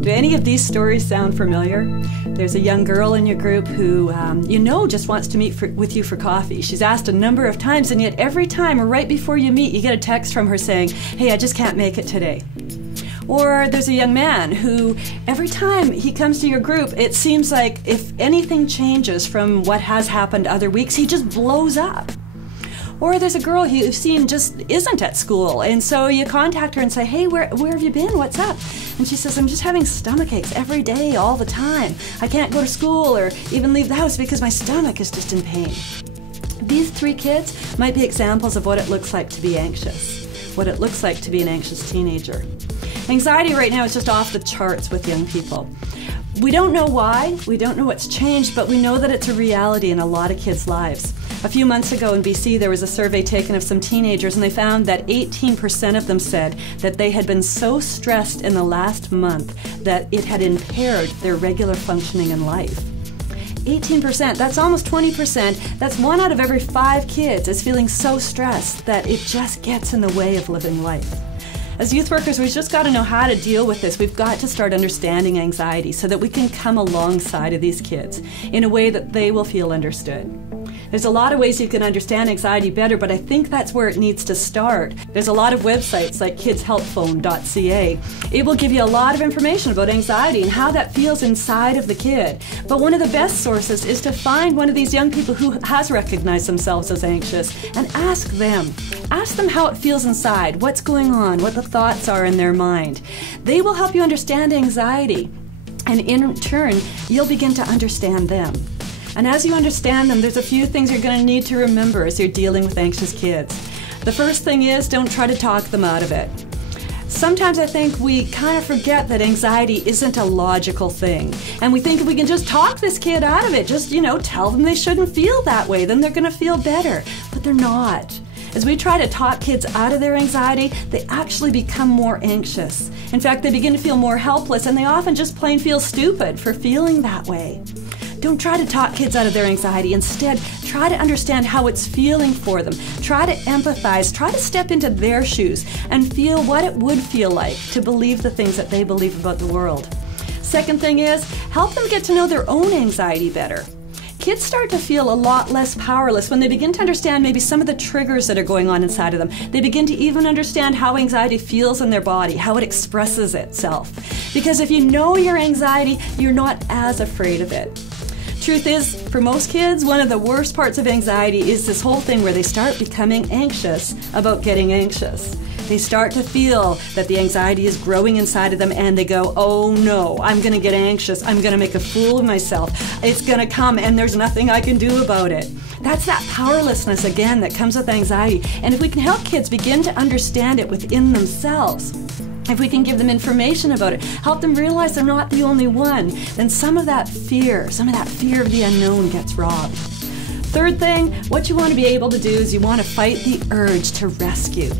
Do any of these stories sound familiar? There's a young girl in your group who, just wants to meet with you for coffee. She's asked a number of times, and yet every time or right before you meet, you get a text from her saying, "Hey, I just can't make it today." Or there's a young man who, every time he comes to your group, it seems like if anything changes from what has happened other weeks, he just blows up. Or there's a girl you've seen just isn't at school, and so you contact her and say, "Hey, where have you been? What's up?" And she says, "I'm just having stomach aches every day, all the time. I can't go to school or even leave the house because my stomach is just in pain." These 3 kids might be examples of what it looks like to be anxious, what it looks like to be an anxious teenager. Anxiety right now is just off the charts with young people. We don't know why, we don't know what's changed, but we know that it's a reality in a lot of kids' lives. A few months ago in BC, there was a survey taken of some teenagers, and they found that 18% of them said that they had been so stressed in the last month that it had impaired their regular functioning in life. 18%, that's almost 20%. That's 1 out of every 5 kids is feeling so stressed that it just gets in the way of living life. As youth workers, we've just got to know how to deal with this. We've got to start understanding anxiety so that we can come alongside of these kids in a way that they will feel understood. There's a lot of ways you can understand anxiety better, but I think that's where it needs to start. There's a lot of websites like kidshelpphone.ca. It will give you a lot of information about anxiety and how that feels inside of the kid. But one of the best sources is to find one of these young people who has recognized themselves as anxious and ask them. Ask them how it feels inside, what's going on, what the thoughts are in their mind. They will help you understand anxiety, and in turn, you'll begin to understand them. And as you understand them, there's a few things you're going to need to remember as you're dealing with anxious kids. The first thing is, don't try to talk them out of it. Sometimes I think we kind of forget that anxiety isn't a logical thing. And we think if we can just talk this kid out of it, just, tell them they shouldn't feel that way, then they're going to feel better. But they're not. As we try to talk kids out of their anxiety, they actually become more anxious. In fact, they begin to feel more helpless, and they often just plain feel stupid for feeling that way. Don't try to talk kids out of their anxiety. Instead, try to understand how it's feeling for them. Try to empathize. Try to step into their shoes and feel what it would feel like to believe the things that they believe about the world. Second thing is, help them get to know their own anxiety better. Kids start to feel a lot less powerless when they begin to understand maybe some of the triggers that are going on inside of them. They begin to even understand how anxiety feels in their body, how it expresses itself. Because if you know your anxiety, you're not as afraid of it. Truth is, for most kids, one of the worst parts of anxiety is this whole thing where they start becoming anxious about getting anxious. They start to feel that the anxiety is growing inside of them, and they go, "Oh no, I'm going to get anxious. I'm going to make a fool of myself. It's going to come and there's nothing I can do about it." That's that powerlessness again that comes with anxiety. And if we can help kids begin to understand it within themselves, if we can give them information about it, help them realize they're not the only one, then some of that fear of the unknown gets robbed. Third thing, what you want to be able to do is you want to fight the urge to rescue.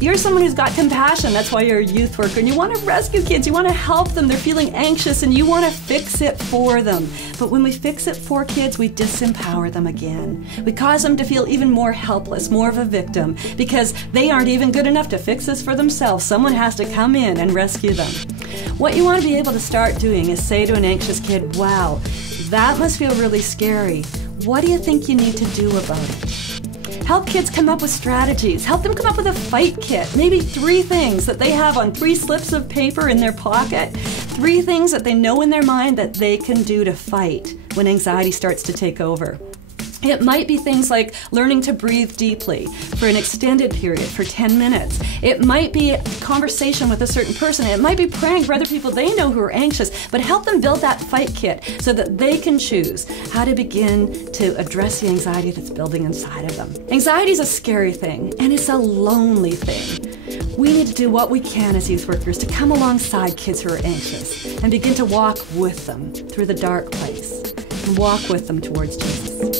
You're someone who's got compassion, that's why you're a youth worker, and you want to rescue kids, you want to help them, they're feeling anxious, and you want to fix it for them. But when we fix it for kids, we disempower them again. We cause them to feel even more helpless, more of a victim, because they aren't even good enough to fix this for themselves. Someone has to come in and rescue them. What you want to be able to start doing is say to an anxious kid, "Wow, that must feel really scary. What do you think you need to do about it?" Help kids come up with strategies. Help them come up with a fight kit. Maybe 3 things that they have on 3 slips of paper in their pocket. 3 things that they know in their mind that they can do to fight when anxiety starts to take over. It might be things like learning to breathe deeply for an extended period, for 10 minutes. It might be a conversation with a certain person. It might be praying for other people they know who are anxious, but help them build that fight kit so that they can choose how to begin to address the anxiety that's building inside of them. Anxiety is a scary thing, and it's a lonely thing. We need to do what we can as youth workers to come alongside kids who are anxious and begin to walk with them through the dark place and walk with them towards Jesus.